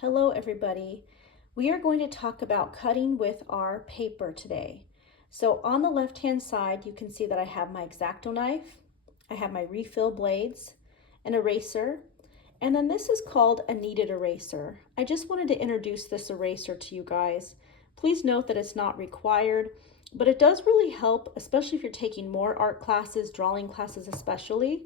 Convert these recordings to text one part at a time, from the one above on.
Hello everybody. We are going to talk about cutting with our paper today. So on the left hand side you can see that I have my X-Acto knife, I have my refill blades, an eraser, and then this is called a kneaded eraser. I just wanted to introduce this eraser to you guys. Please note that it's not required, but it does really help, especially if you're taking more art classes, drawing classes especially,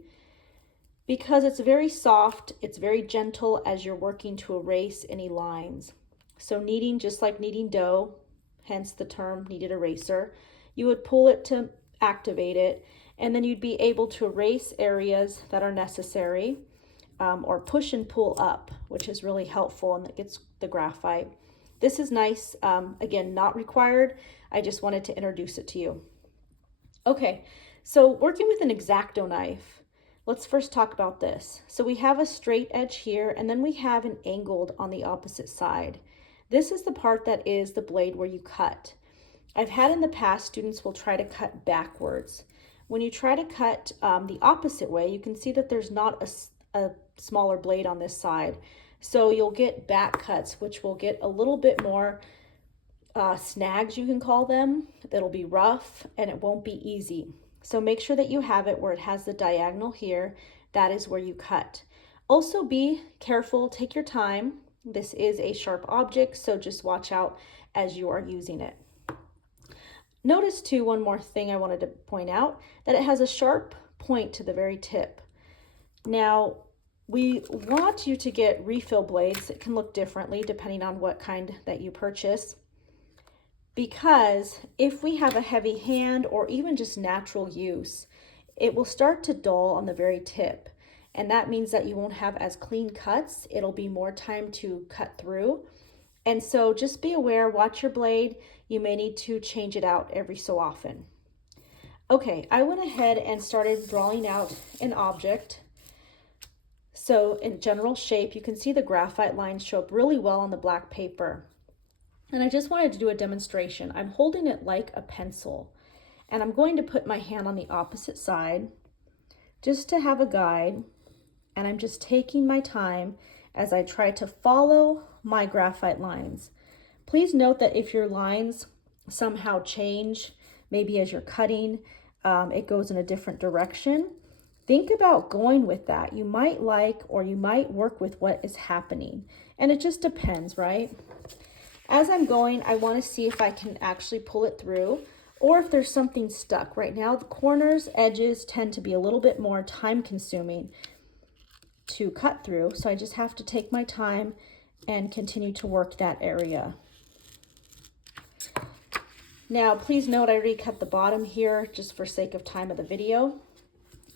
because it's very soft, it's very gentle as you're working to erase any lines. So kneading, just like kneading dough, hence the term kneaded eraser, you would pull it to activate it, and then you'd be able to erase areas that are necessary, or push and pull up, which is really helpful, and that gets the graphite. This is nice, again, not required. I just wanted to introduce it to you. Okay, so working with an X-Acto knife, let's first talk about this. So we have a straight edge here, and then we have an angled on the opposite side. This is the part that is the blade where you cut. I've had in the past, students will try to cut backwards. When you try to cut the opposite way, you can see that there's not a smaller blade on this side. So you'll get back cuts, which will get a little bit more snags, you can call them. It'll be rough and it won't be easy. So make sure that you have it where it has the diagonal here. That is where you cut. Also be careful, take your time. This is a sharp object, so just watch out as you are using it. Notice too, one more thing I wanted to point out, that it has a sharp point to the very tip. Now, we want you to get refill blades. It can look differently depending on what kind that you purchase, because if we have a heavy hand or even just natural use, it will start to dull on the very tip. And that means that you won't have as clean cuts. It'll be more time to cut through. And so just be aware, watch your blade. You may need to change it out every so often. Okay, I went ahead and started drawing out an object. So in general shape, you can see the graphite lines show up really well on the black paper. And I just wanted to do a demonstration. I'm holding it like a pencil, and I'm going to put my hand on the opposite side just to have a guide. And I'm just taking my time as I try to follow my graphite lines. Please note that if your lines somehow change, maybe as you're cutting, it goes in a different direction. Think about going with that. You might like, or you might work with what is happening. And it just depends, right? As I'm going, I want to see if I can actually pull it through, or if there's something stuck. Right now, the corners, edges tend to be a little bit more time consuming to cut through. So I just have to take my time and continue to work that area. Now, please note I already cut the bottom here just for sake of time of the video.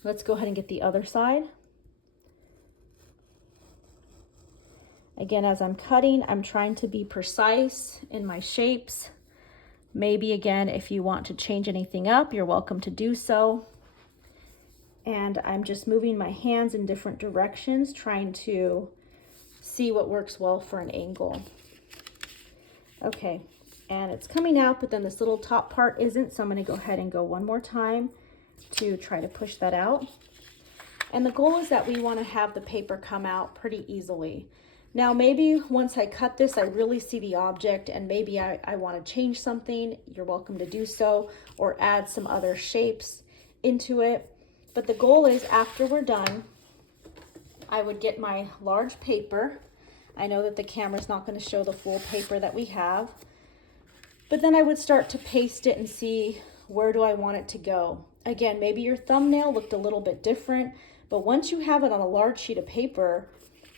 Let's go ahead and get the other side. Again, as I'm cutting, I'm trying to be precise in my shapes. Maybe again, if you want to change anything up, you're welcome to do so. And I'm just moving my hands in different directions, trying to see what works well for an angle. Okay, and it's coming out, but then this little top part isn't, so I'm gonna go ahead and go one more time to try to push that out. And the goal is that we wanna have the paper come out pretty easily. Now, maybe once I cut this, I really see the object, and maybe I want to change something. You're welcome to do so, or add some other shapes into it. But the goal is, after we're done, I would get my large paper. I know that the camera's not going to show the full paper that we have, but then I would start to paste it and see where do I want it to go. Again, maybe your thumbnail looked a little bit different, but once you have it on a large sheet of paper,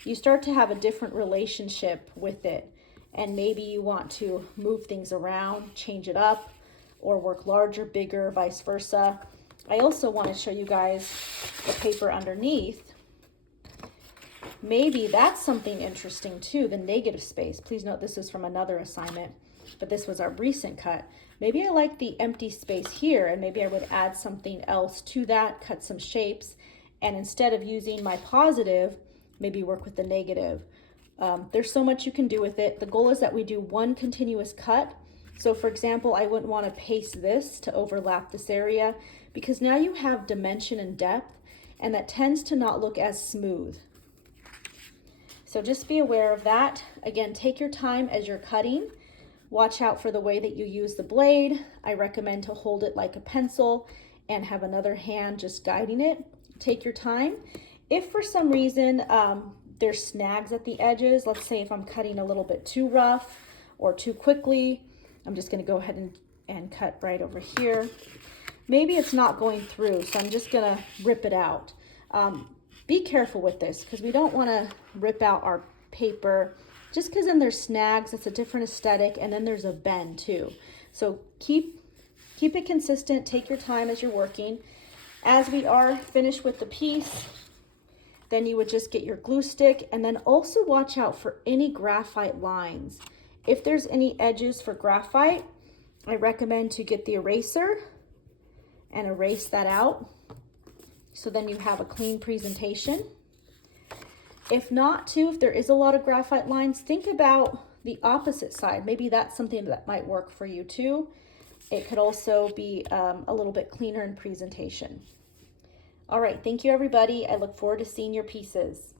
you start to have a different relationship with it. And maybe you want to move things around, change it up, or work larger, bigger, vice versa. I also want to show you guys the paper underneath. Maybe that's something interesting too, the negative space. Please note this is from another assignment, but this was our recent cut. Maybe I like the empty space here, and maybe I would add something else to that, cut some shapes, and instead of using my positive, maybe work with the negative. There's so much you can do with it. The goal is that we do one continuous cut. So for example, I wouldn't want to paste this to overlap this area, because now you have dimension and depth, and that tends to not look as smooth. So just be aware of that. Again, take your time as you're cutting. Watch out for the way that you use the blade. I recommend to hold it like a pencil and have another hand just guiding it. Take your time. If for some reason there's snags at the edges, let's say if I'm cutting a little bit too rough or too quickly, I'm just going to go ahead and cut right over here. Maybe it's not going through, so I'm just going to rip it out. Be careful with this because we don't want to rip out our paper just because then there's snags. It's a different aesthetic, and then there's a bend too. So keep it consistent. Take your time as you're working. As we are finished with the piece, then you would just get your glue stick, and then also watch out for any graphite lines. If there's any edges for graphite, I recommend to get the eraser and erase that out. So then you have a clean presentation. If not too, if there is a lot of graphite lines, think about the opposite side. Maybe that's something that might work for you too. It could also be a little bit cleaner in presentation. All right, thank you everybody. I look forward to seeing your pieces.